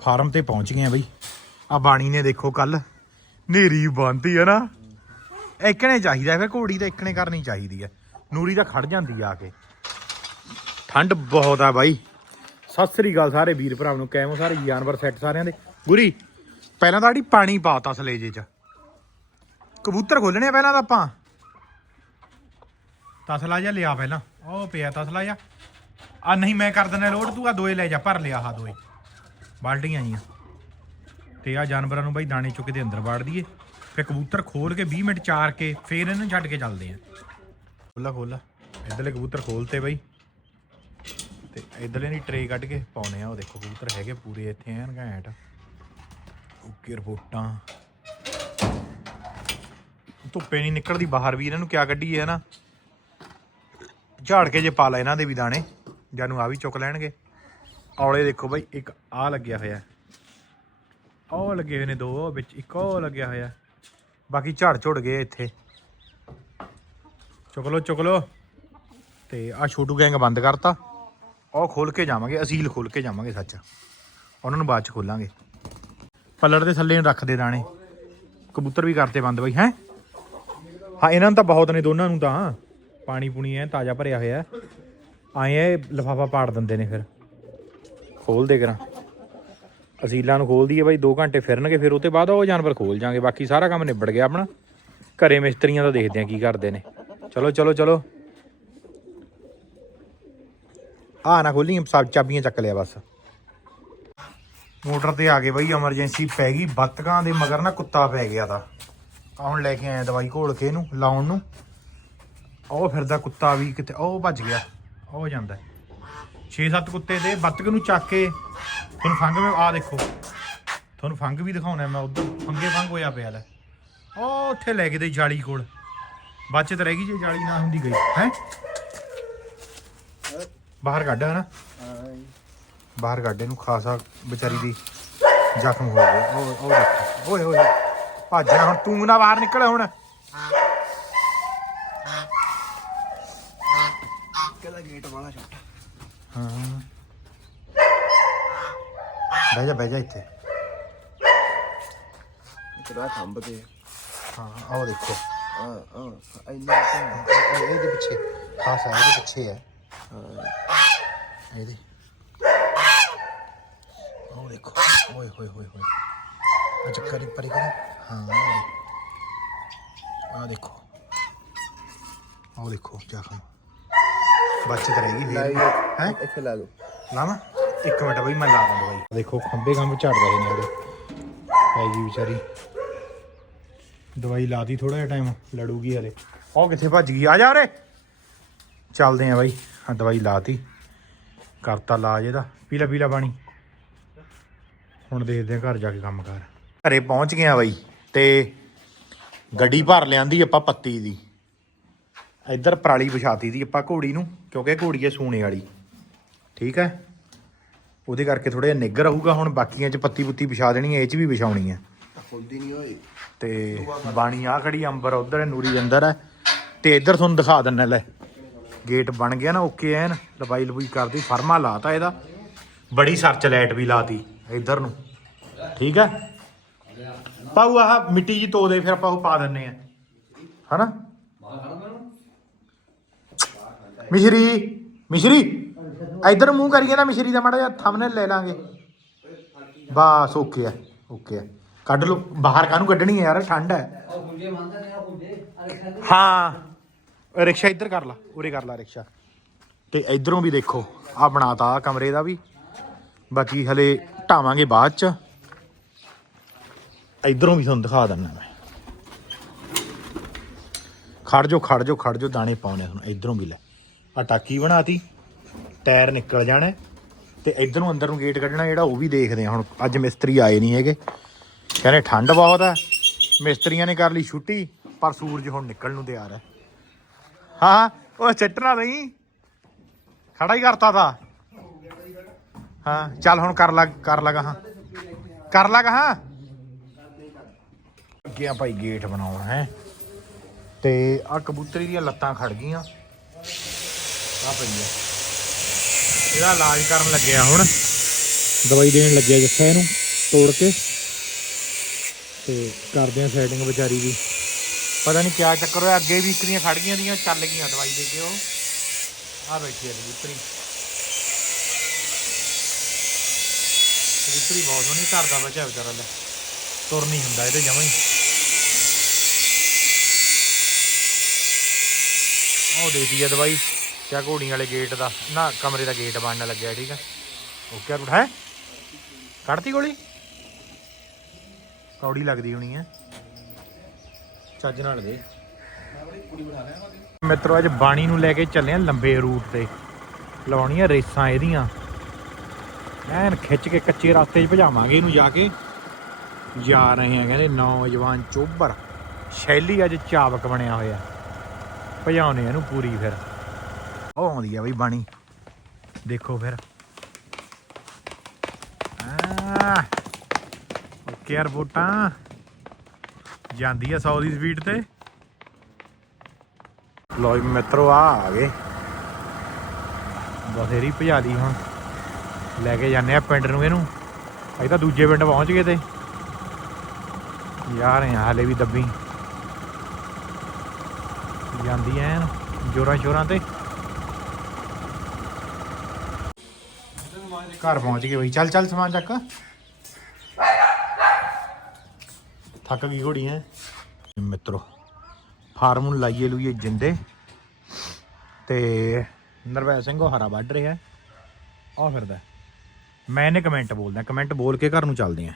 Farm ਤੇ ਪਹੁੰਚ ਗਏ ਆ ਬਈ। ਆ ਬਾਣੀ ਨੇ ਦੇਖੋ ਕੱਲ ਨੇਰੀ ਬੰਨਤੀ ਹੈ ਨਾ। ਇੱਕਣੇ ਚਾਹੀਦਾ ਫਿਰ, ਘੋੜੀ ਤਾਂ ਇੱਕਣੇ ਕਰਨੀ ਚਾਹੀਦੀ ਹੈ। ਨੂਰੀ ਤਾਂ ਖੜ ਜਾਂਦੀ ਆ ਕੇ। ਠੰਡ ਬਹੁਤ ਆ ਬਾਈ। ਸਤਿ ਸ੍ਰੀ ਅਕਾਲ ਸਾਰੇ ਵੀਰ ਭਰਾਵਾਂ ਨੂੰ, ਕੈਮੋ ਸਾਰੇ, ਜਾਨਵਰ ਸੈੱਟ ਸਾਰਿਆਂ ਦੇ। ਗੁਰੀ, ਪਹਿਲਾਂ ਤਾਂ ਆੜੀ ਪਾਣੀ ਪਾਤਾ ਸਲੇਜੇ 'ਚ। ਕਬੂਤਰ ਖੋਲਣੇ ਆ ਪਹਿਲਾਂ ਤਾਂ ਆਪਾਂ। ਤਸਲਾ ਜਿਹਾ ਲਿਆ ਪਹਿਲਾਂ। ਉਹ ਪਿਆ ਤਸਲਾ ਜਿਹਾ। ਆ ਨਹੀਂ, ਮੈਂ ਕਰ ਦਿੰਦਾ ਲੋਡ, ਤੂੰ ਆ ਦੋਏ ਲੈ ਜਾ, ਭਰ ਲਿਆ ਆ ਦੋਏ। ਬਾਲਟੀਆਂ ਆਈਆਂ। ਤੇ ਆ ਜਾਨਵਰਾਂ ਨੂੰ ਬਾਈ ਦਾਣੇ ਚੁੱਕ ਦੇ ਅੰਦਰ ਵਾੜ ਦਈਏ। ਫਿਰ ਕਬੂਤਰ ਖੋਲ ਕੇ 20 ਮਿੰਟ ਚਾਰ ਕੇ ਫੇਰ ਇਹਨੂੰ ਛੱਡ ਕੇ ਚੱਲਦੇ ਆ। ਖੋਲਾ ਖੋਲਾ। ਇਧਰਲੇ ਕਬੂਤਰ ਖੋਲਤੇ ਬਾਈ। ਤੇ ਇਧਰਲੇ ਦੀ ਟਰੇ ਕੱਢ ਕੇ ਪਾਉਨੇ ਆ। ਉਹ ਦੇਖੋ ਕਬੂਤਰ ਹੈਗੇ ਪੂਰੇ ਇੱਥੇ ਐਨ ਘੈਂਟ। ਓਕੇ, ਰਿਪੋਰਟਾਂ। ਧੁੱਪੇ ਨਹੀਂ ਨਿਕਲਦੀ ਬਾਹਰ ਵੀ। ਇਹਨਾਂ ਨੂੰ ਕਿਆ ਕੱਢੀਏ ਨਾ ਝਾੜ ਕੇ ਜੇ ਪਾ ਲੈ ਇਹਨਾਂ ਦੇ ਵੀ ਦਾਣੇ। ਜਾਨੂੰ ਆ ਵੀ ਚੁੱਕ ਲੈਣਗੇ। ਔਲੇ ਦੇਖੋ ਬਾਈ, ਇੱਕ ਆ ਲੱਗਿਆ ਹੋਇਆ। ਉਹ ਲੱਗੇ ਹੋਏ ਨੇ ਦੋ, ਵਿੱਚ ਇੱਕ ਉਹ ਲੱਗਿਆ ਹੋਇਆ। ਬਾਕੀ ਝੜ ਝੁੜ ਗਏ ਇੱਥੇ। ਚੁੱਕ ਲੋ ਚੁੱਕ ਲੋ ਤੇ ਆ ਛੋਟੂ ਗੈਂਗ ਬੰਦ ਕਰਤਾ। ਉਹ ਖੋਲ ਕੇ ਜਾਵਾਂਗੇ, ਅਸੀਲ ਖੋਲ ਕੇ ਜਾਵਾਂਗੇ ਸੱਚ। ਉਹਨਾਂ ਨੂੰ ਬਾਅਦ ਚ ਖੋਲਾਂਗੇ। ਪੱਲੜ ਦੇ ਥੱਲੇ ਨੂੰ ਰੱਖਦੇ ਦਾਣੇ ਕਬੂਤਰ ਵੀ ਕਰਤੇ ਬੰਦ ਬਈ, ਹੈ? ਹਾਂ, ਇਹਨਾਂ ਨੂੰ ਤਾਂ ਬਹੁਤ ਨੇ ਦੋਨਾਂ ਨੂੰ ਤਾਂ। ਪਾਣੀ ਪੂਣੀ ਐ ਤਾਜ਼ਾ ਭਰਿਆ ਹੋਇਆ। ਆਏ ਐ ਲਫਾਫਾ ਪਾੜ ਦਿੰਦੇ ਨੇ ਫਿਰ। ਖੋਲ ਦੇ ਕਰਾਂ। ਅਸੀਲਾਂ ਨੂੰ ਖੋਲ ਦਈਏ ਬਾਈ 2 ਘੰਟੇ ਫਿਰਨਗੇ, ਫਿਰ ਉਹ ਤੋਂ ਬਾਅਦ ਉਹ ਜਾਨਵਰ ਖੋਲ ਜਾਾਂਗੇ। ਬਾਕੀ ਸਾਰਾ ਕੰਮ ਨਿਬੜ ਗਿਆ ਆਪਣਾ। ਘਰੇ ਮਿਸਤਰੀਆਂ ਦਾ ਦੇਖਦੇ ਆ ਕੀ ਕਰਦੇ ਨੇ। ਚਲੋ ਚਲੋ ਚਲੋ। ਆ ਨਾ ਖੋਲੀ, ਸਭ ਚਾਬੀਆਂ ਚੱਕ ਲਿਆ ਬਸ। ਮੋਟਰ ਤੇ ਆ ਗਏ ਬਾਈ, ਐਮਰਜੈਂਸੀ ਪੈ ਗਈ। ਬੱਤਕਾਂ ਦੇ ਮਗਰ ਨਾ ਕੁੱਤਾ ਪੈ ਗਿਆ ਤਾਂ। ਆ ਹੁਣ ਲੈ ਕੇ ਆਇਆ ਦਵਾਈ ਘੋਲ ਕੇ ਇਹਨੂੰ, ਲਾਉਣ ਨੂੰ। ਉਹ ਫਿਰਦਾ ਕੁੱਤਾ ਵੀ ਕਿਤੇ, ਉਹ ਭੱਜ ਗਿਆ। ਉਹ ਜਾਂਦਾ। 6-7 ਕੁੱਤੇ ਦੇ ਬੱਤਕ ਨੂੰ ਚੱਕ ਕੇ ਤੁਹਾਨੂੰ ਫੰਗ ਮੈਂ ਆ ਦੇਖੋ। ਤੁਹਾਨੂੰ ਫੰਗ ਵੀ ਦਿਖਾਉਣਾ ਮੈਂ ਉਧਰ। ਫੰਗੇ ਫੰਗ ਹੋਇਆ ਪਿਆ ਲੈ। ਉਹ ਉੱਥੇ ਲੈ ਕੇ ਦੇ ਜਾਲੀ ਕੋਲ। ਬਚਤ ਰਹਿ ਗਈ ਜੇ ਜਾਲੀ ਨਾ ਹੁੰਦੀ ਗਈ। ਹੈ? ਬਾਹਰ ਕੱਢ, ਹਨਾ? ਬਾਹਰ ਕੱਢ, ਇਹਨੂੰ ਖਾਸਾ ਵਿਚਾਰੀ ਦੀ ਜ਼ਖਮ ਹੋ ਗਿਆ ਉਹ ਉਹ ਦੇਖੋ। ਓਏ ਓਏ ਭੱਜ ਹੁਣ, ਤੂੰ ਨਾ ਬਾਹਰ ਨਿਕਲ ਹੁਣ। ਕਿਹਦਾ ਗੇਟ ਵਾਲਾ ਛੋਟਾ? ਹਾਂ। ਬਹਿ ਜਾ ਬਹਿ ਜਾ ਇੱਥੇ। ਕਿਹਦਾ ਖੰਭ ਤੇ। ਹਾਂ ਆਹ ਦੇਖੋ। ਆ ਆ ਇੰਨਾ ਇਹ- ਇਹਦੇ ਪਿੱਛੇ ਖਾਸ ਹੈ ਇਹਦੇ ਪਿੱਛੇ ਹੈ। ਇਹਦੇ। ਉਹ ਦੇਖੋ ਓਏ ਹੋਏ ਹੋਏ ਹੋਏ। ਆ ਚੱਕਰ ਪਰੇ ਕਰ। ਹਾਂ ਆ ਦੇਖੋ। ਉਹ ਦੇਖੋ ਜ਼ਖਮ ਬਚਤ ਰਹੇਗੀ ਫਿਰ। ਹੈ? ਇੱਥੇ ਲਾ ਦੋ ਲਾਵਾਂ ਇੱਕ ਮਿੰਟ ਬਈ ਮੈਂ ਲਾ ਦਾਂ ਦਵਾਈ ਦੇਖੋ ਖੰਬੇ ਖੰਭ ਝੜ ਰਹੇ ਨੇ ਇਹਦੇ। ਪੈ ਗਈ ਵਿਚਾਰੀ। ਦਵਾਈ ਲਾਤੀ ਥੋੜਾ ਜਿਹਾ ਟਾਈਮ ਲੜੂਗੀ ਹਲੇ ਉਹ ਕਿੱਥੇ ਭੱਜ ਗਈ? ਆ ਜਾ ਉਰੇ। ਚੱਲਦੇ ਆ ਬਾਈ। ਆ ਦਵਾਈ ਲਾਤੀ। ਕਰਤਾ ਲਾਜ ਇਹਦਾ। ਪੀਲਾ ਪੀਲਾ ਪਾਣੀ। ਹੁਣ ਦੇਖਦੇ ਆ ਘਰ ਜਾ ਕੇ ਕੰਮ ਕਰ। ਘਰੇ ਪਹੁੰਚ ਗਏ ਆ ਬਾਈ। ਤੇ ਗੱਡੀ ਭਰ ਲਿਆਂਦੀ ਆਪਾਂ ਪੱਤੀ ਦੀ। ਇੱਧਰ ਪਰਾਲੀ ਵਿਛਾਤੀ ਦੀ ਆਪਾਂ ਘੋੜੀ ਨੂੰ ਕਿਉਂਕਿ ਘੋੜੀ ਹੈ ਸੂਣੇ ਵਾਲੀ। ਠੀਕ ਹੈ? ਉਹਦੇ ਕਰਕੇ ਥੋੜਾ ਜਿਹਾ ਨਿੱਘ ਰਹੂਗਾ ਹੁਣ ਬਾਕੀਆਂ 'ਚ ਪੱਤੀ ਪੁੱਤੀ ਵਿਛਾ ਦੇਣੀ ਹੈ ਇਹ 'ਚ ਵੀ ਵਿਛਾਉਣੀ ਹੈ। ਖੁੱਲਦੀ ਨਹੀਂ ਹੋਈ ਤੇ ਬਾਣੀ ਆ ਖੜੀ ਅੰਬਰ ਉਧਰ ਨੂਰੀ ਅੰਦਰ ਹੈ। ਤੇ ਇੱਧਰ ਤੁਹਾਨੂੰ ਦਿਖਾ ਦਿੰਨਾ ਲੈ। ਗੇਟ ਬਣ ਗਿਆ ਨਾ ਓਕੇ ਐਨ ਲਵਾਈ ਲਵੂਈ ਕਰਦੀ ਫਰਮਾ ਲਾਤਾ ਇਹਦਾ। ਬੜੀ ਸਰਚ ਲਾਈਟ ਵੀ ਲਾਤੀ ਇੱਧਰ ਨੂੰ। ਠੀਕ ਹੈ? ਪਾਉ ਆਹ ਮਿੱਟੀ ਜੀ ਧੋ ਦੇ ਫਿਰ ਆਪਾਂ ਉਹ ਪਾ ਦਿੰਨੇ ਆ ਹਨਾ? ਮਿਸ਼ਰੀ ਮਿਸ਼ਰੀ। ਇੱਧਰ ਮੂੰਹ ਕਰੀਏ ਨਾ ਮਿਸ਼ਰੀ ਦਾ ਮਾੜਾ ਜਿਹਾ ਥੰਬਨੇਲ ਲੈ ਲਾਂਗੇ। ਬਸ ਓਕੇ ਆ ਓਕੇ ਆ। ਕੱਢ ਲਓ, ਬਾਹਰ ਕਾਹਨੂੰ ਕੱਢਣੀ ਹੈ ਯਾਰ, ਠੰਡ ਹੈ ਹਾਂ, ਰਿਕਸ਼ਾ ਇੱਧਰ ਕਰ ਲਾ, ਉਰੇ ਕਰ ਲਾ ਰਿਕਸ਼ਾ। ਤੇ ਇਧਰੋਂ ਵੀ ਦੇਖੋ ਆ ਬਣਾਤਾ ਆਹ ਕਮਰੇ ਦਾ ਵੀ। ਬਾਕੀ ਹਲੇ ਢਾਵਾਂਗੇ ਬਾਅਦ ਚ। ਇਧਰੋਂ ਵੀ ਤੁਹਾਨੂੰ ਦਿਖਾ ਦਿੰਦਾ ਮੈਂ। ਖੜ ਜੋ ਖੜ ਜੋ ਖੜ ਜੋ ਦਾਣੇ ਪਾਉਣੇ ਤੁਹਾਨੂੰ, ਇਧਰੋਂ ਵੀ ਲੈ। ਆ ਟਾਕੀ ਬਣਾਤੀ, ਟਾਇਰ ਨਿਕਲ ਜਾਣਾ ਤੇ ਇਧਰ ਨੂੰ ਅੰਦਰ ਨੂੰ ਗੇਟ ਕੱਢਣਾ ਜਿਹੜਾ ਉਹ ਵੀ ਦੇਖਦੇ ਆ ਹੁਣ ਅੱਜ ਮਿਸਤਰੀ ਆਏ ਨਹੀਂ ਹੈਗੇ। ਕਹਿੰਦੇ ਠੰਡ ਬਹੁਤ ਹੈ। ਮਿਸਤਰੀਆਂ ਨੇ ਕਰ ਲਈ ਛੁੱਟੀ, ਪਰ ਸੂਰਜ ਹੁਣ ਨਿਕਲਣ ਨੂੰ ਤਿਆਰ ਹੈ। ਹਾਂ ਉਹ ਚੱਟਣਾ ਨਹੀਂ ਖੜਾ ਹੀ ਕਰਤਾ ਤਾ। ਹਾਂ, ਚੱਲ ਹੁਣ ਕਰ ਲਾ ਕਰ ਲਗਾ ਹਾਂ। ਕਰ ਲਾ ਹਾਂ। ਅੱਗੇ ਆ ਭਾਈ ਗੇਟ ਬਣਾਉਣਾ ਹੈ। ਤੇ ਆ ਕਬੂਤਰੀ ਦੀਆਂ ਲੱਤਾਂ ਖੜ ਗਈਆਂ। ਆ ਪਈ ਆ। ਇਹਦਾ ਇਲਾਜ ਕਰਨ ਲੱਗਿਆ ਹੁਣ। ਦਵਾਈ ਦੇਣ ਲੱਗਿਆ ਜੱਸਾ ਇਹਨੂੰ ਤੋੜ ਕੇ। ਤੇ ਕਰਦੇ ਆ ਸੈਟਿੰਗ ਵਿਚਾਰੀ ਦੀ। ਪਤਾ ਨਹੀਂ ਕਿਆ ਚੱਕਰ ਹੋਇਆ ਅੱਗੇ ਵੀ ਇਕਰੀਆਂ ਖੜ ਗਈਆਂ ਦੀਆਂ ਚੱਲ ਗਈਆਂ ਦਵਾਈ ਦੇ ਕੇ ਉਹ। ਆ ਬੈਠੀ ਹੈ ਕਬੂਤਰੀ ਕਬੂਤਰੀ ਬਹੁਤ ਸੋਹਣੀ ਘਰ ਦਾ ਬੱਚਾ ਵਿਚਾਰਾ ਲੈ। ਤੁਰ ਨਹੀਂ ਹੁੰਦਾ ਇਹਦੇ ਜਮਾਂ ਹੀ। ਉਹ ਦੇਤੀ ਆ ਦਵਾਈ। ਕਿਆ ਘੋੜੀ ਵਾਲੇ ਗੇਟ ਦਾ? ਨਾ, ਕਮਰੇ ਦਾ ਗੇਟ ਬਣਨ ਲੱਗਿਆ, ਠੀਕ ਆ? ਓਕੇ ਰੁੱਟ ਹੈ? ਕੱਢਤੀ ਗੋਲੀ? ਕੌੜੀ ਲੱਗਦੀ ਹੋਣੀ ਹੈ ਚੱਜ ਨਾਲ ਦੇ। ਮਿੱਤਰੋ, ਅੱਜ ਬਾਣੀ ਨੂੰ ਲੈ ਕੇ ਚੱਲੇ ਆ ਲੰਬੇ ਰੂਟ ਤੇ। ਲਾਉਣੀਆਂ ਰੇਸਾਂ ਇਹਦੀਆਂ। ਐਨ ਖਿੱਚ ਕੇ ਕੱਚੇ ਰਸਤੇ 'ਚ ਭਜਾਵਾਂਗੇ ਇਹਨੂੰ ਜਾ ਕੇ। ਜਾ ਰਹੇ ਆ, ਕਹਿੰਦੇ ਨੌਜਵਾਨ ਚੋਬਰ। ਸ਼ੈਲੀ ਅੱਜ ਚਾਵਕ ਬਣਿਆ ਹੋਇਆ। ਭਜਾਉਣੇ ਇਹਨੂੰ ਪੂਰੀ ਫਿਰ। ਉਹ ਆਉਂਦੀ ਆ ਬਈ ਬਾਣੀ। ਦੇਖੋ ਫਿਰ। ਆ ਓਕੇ ਯਾਰ ਵੋਟਾਂ। ਜਾਂਦੀ ਆ 100 ਦੀ ਸਪੀਡ ਤੇ। ਲੋ ਜੀ ਮਿੱਤਰੋ ਆ ਆ ਗਏ। ਬਥੇਰੀ ਭਜਾ ਲਈ ਹੁਣ। ਲੈ ਕੇ ਜਾਂਦੇ ਆ ਪਿੰਡ ਨੂੰ ਇਹਨੂੰ। ਅਸੀਂ ਤਾਂ ਦੂਜੇ ਪਿੰਡ ਪਹੁੰਚ ਗਏ ਤੇ। ਯਾਰ ਆ ਹਾਲੇ ਵੀ ਦੱਬੀ। ਜਾਂਦੀ ਐਨ ਜੋਰਾਂ ਸ਼ੋਰਾਂ ਤੇ। ਘਰ ਪਹੁੰਚ ਗਏ ਬਈ। ਚੱਲ ਚੱਲ ਸਮਾਨ ਚੱਕ। ਥੱਕ ਗਈ ਘੋੜੀ, ਹੈ। ਮਿੱਤਰੋ, ਫਾਰਮ ਨੂੰ ਲਾਈਏ ਲੂਈਏ ਜਿੰਦੇ। ਤੇ ਨਰਵੈ ਸਿੰਘ, ਉਹ ਹਰਾ ਵੱਢ ਰਿਹਾ। ਆ ਫਿਰਦਾ। ਮੈਂ ਇਹਨੇ ਕਮੈਂਟ ਬੋਲਦਾ। ਕਮੈਂਟ ਬੋਲ ਕੇ ਘਰ ਨੂੰ ਚੱਲਦੇ ਆ।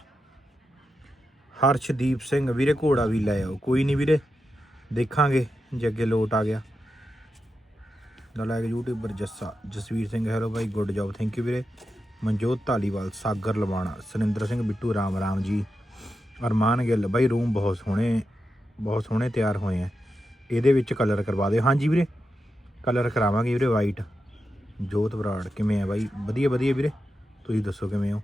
ਹਰਸ਼ਦੀਪ ਸਿੰਘ, ਵੀਰੇ ਘੋੜਾ ਵੀ ਲੈ ਆਓ। ਕੋਈ ਨਹੀਂ ਵੀਰੇ, ਦੇਖਾਂਗੇ, ਜੇ ਅੱਗੇ ਲੋਟ ਆ ਗਿਆ। ਦਾ like YouTuber Jassa Jasvir Singh hello by good job thank you ਵੀਰੇ। ਮਨਜੋਤ ਧਾਲੀਵਾਲ ਸਾਗਰ ਲਵਾਣਾ ਸੁਰਿੰਦਰ ਸਿੰਘ ਬਿੱਟੂ, ਰਾਮ ਰਾਮ ਜੀ, ਅਰਮਾਨ ਗਿੱਲ। ਬਾਈ, ਰੂਮ ਬਹੁਤ ਸੋਹਣੇ ਬਹੁਤ ਸੋਹਣੇ ਤਿਆਰ ਹੋਏ ਆ। ਇਹਦੇ ਵਿੱਚ ਕਲਰ ਕਰਵਾ ਦਿਓ। ਹਾਂਜੀ ਵੀਰੇ, ਕਲਰ ਕਰਾਵਾਂਗੇ ਵੀਰੇ ਵਾਈਟ ਜੋਤ ਬਰਾੜ ਕਿਵੇਂ ਆ ਬਾਈ? ਵਧੀਆ ਵਧੀਆ ਵੀਰੇ। ਤੁਸੀਂ ਦੱਸੋ ਕਿਵੇਂ ਹੋ?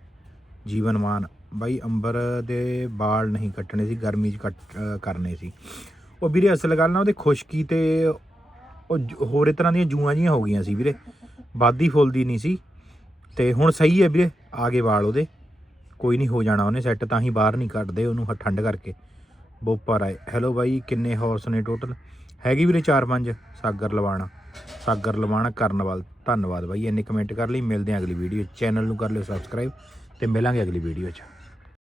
ਜੀਵਨ ਮਾਨ ਬਾਈ, ਅੰਬਰ ਦੇ ਵਾਲ ਨਹੀਂ ਕੱਟਣੇ ਸੀ, ਗਰਮੀ 'ਚ ਕੱਟ ਕਰਨੇ ਸੀ। ਉਹ ਵੀਰੇ, ਅਸਲ ਗੱਲ ਨਾ ਉਹਦੇ ਖੁਸ਼ਕੀ ਤੇ ਉਹ ਜ- ਹੋਰ ਤਰ੍ਹਾਂ ਦੀਆਂ ਜੂਆਂ ਜੀਆਂ ਹੋ ਗਈਆਂ ਸੀ ਵੀਰੇ। ਵਾਦੀ ਫੁੱਲਦੀ ਨਹੀਂ ਸੀ। ਤੇ ਹੁਣ ਸਹੀ ਹੈ ਵੀਰੇ ਆ ਗਏ ਵਾਲ ਉਹਦੇ। ਕੋਈ ਨਹੀਂ ਹੋ ਜਾਣਾ ਉਹਨੇ ਸੈੱਟ ਤਾਂ ਹੀ ਬਾਹਰ ਨਹੀਂ ਕੱਢਦੇ ਉਹਨੂੰ ਠੰਡ ਕਰਕੇ। ਬੋਪਰ ਆਏ। ਹੈਲੋ ਬਾਈ, ਕਿੰਨੇ ਹਾਰਸ ਨੇ ਟੋਟਲ ਹੈਗੀ ਵੀਰੇ 4-5 ਸਾਗਰ ਲਵਾਣਾ। ਸਾਗਰ ਲਵਾਣਾ ਕਰਨਵਾਲ ਧੰਨਵਾਦ ਬਾਈ, ਇੰਨੇ ਕਮੈਂਟ ਕਰ ਲਈ। ਮਿਲਦੇ ਹਾਂ ਅਗਲੀ ਵੀਡੀਓ ਚੈਨਲ ਨੂੰ ਕਰ ਲਿਓ ਸਬਸਕ੍ਰਾਈਬ ਤੇ ਮਿਲਾਂਗੇ ਅਗਲੀ ਵੀਡੀਓ 'ਚ।